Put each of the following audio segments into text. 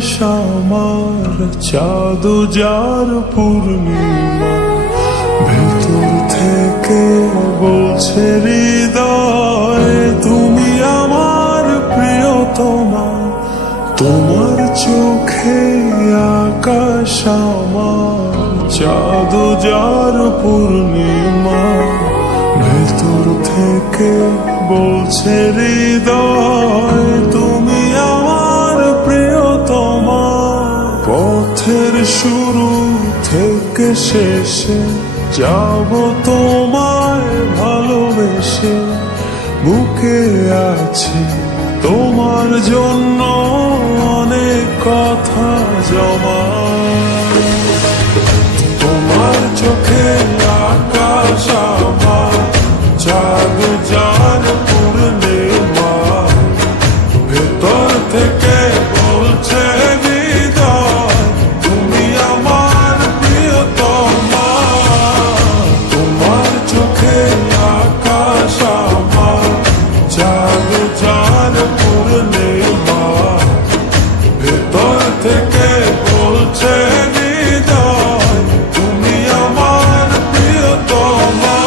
আকাশ আমার চাঁদ যার পূর্ণিমা, ভেতর থেকে বলছে হৃদয় তুমি আমার প্রিয়তমা। তোমার চোখে আকাশ আমার চাঁদ যার পূর্ণিমা, ভেতর থেকে বলছে হৃদয় তুমি আমার প্রিয়তমা। পথের শুরু থেকে শেষে যাব তোমায় ভালোবেসে, বুকে আছে তোমার জন্য অনেক কথা জমা। তোমার চোখে আকাশ আমার চাঁদ যার পূর্ণিমা, ভেতর থেকে বলছে হৃদয় তুমি আমার প্রিয়তমা। তোমার চোখে আকাশ আমার চাঁদ যার পূর্ণিমা, ভেতর থেকে বলছে হৃদয় তুমি আমার প্রিয়তমা।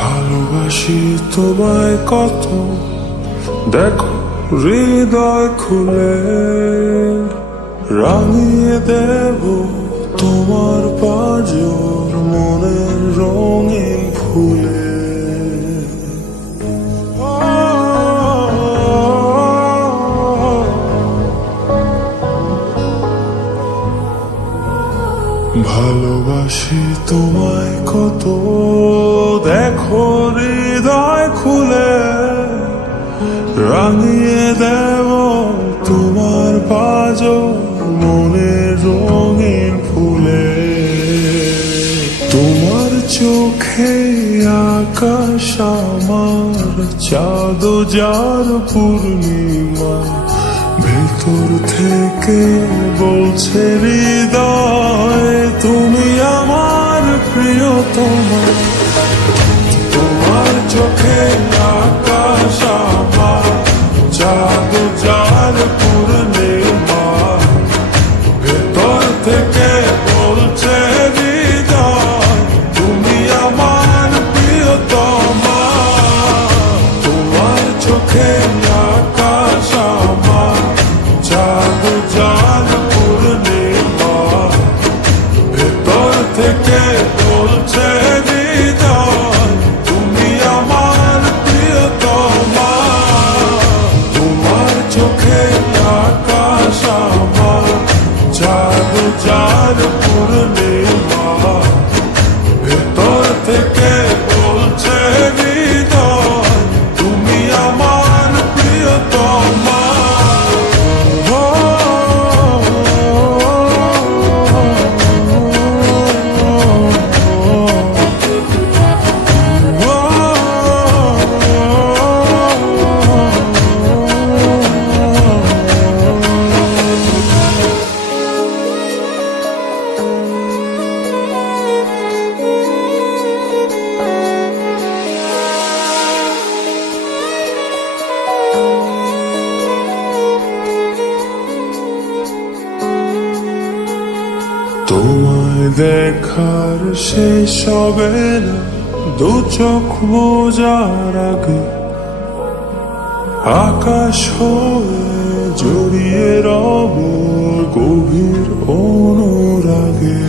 ভালোবাসি তোমায় কত, দেখো হৃদয় খুলে রাঙিয়ে দেব তোমার পাঁজর মনের রঙিন ফুলে। ভালোবাসি তোমায় কত, দেখো হৃদয় খুলে রাঙিয়ে দেব তোমার পাঁজর মনের রঙিন ফুলে। তোমার চোখে আকাশ আমার চাঁদ যার পূর্ণিমা, ভেতর থেকে বলছে হৃদয় তুমি আমার প্রিয়তমা। তোমার চোখে আকাশ আমার চাঁদ যার পূর্ণিমা, ভেতর থেকে বলছে হৃদয় তুমি আমার প্রিয়তমা। তোমার চোখে আকাশ আমার চাঁদ যার পূর্ণিমা, ভেতর থেকে বলছে হৃদয় তুমি আমার প্রিয়তমা। তোমার চোখে আকাশ আমার চাঁদ যার পূর্ণিমা, ভেতর থেকে বলছে হৃদয় তুমি আমার প্রিয়তমা। তোমায় দেখার শেষ হবে না দু চোখ বোঝার আগে, আকাশ হয়ে জড়িয়ে রব গভীর অনুরাগে।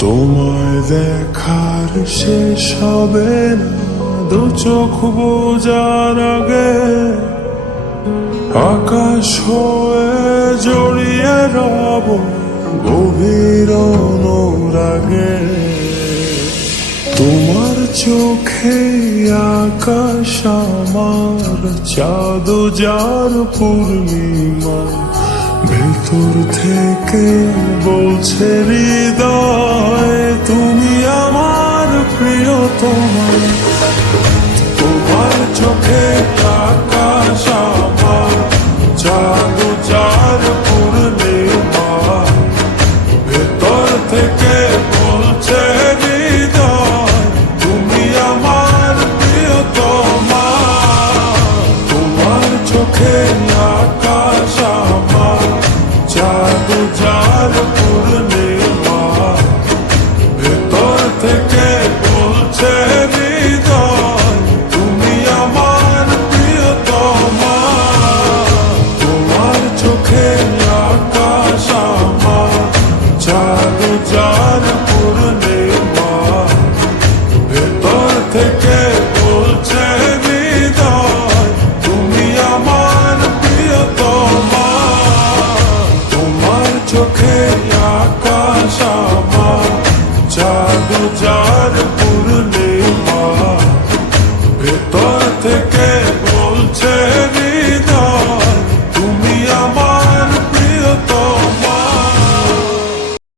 তোমায় দেখার শেষ হবে না দু চোখ বোঝার আগে, আকাশ হয়ে জড়িয়ে রব গভীর অনুরাগে। তোমার চোখে আকাশ আমার চাঁদ যার পূর্ণিমা, ভেতর থেকে বলছে হৃদয়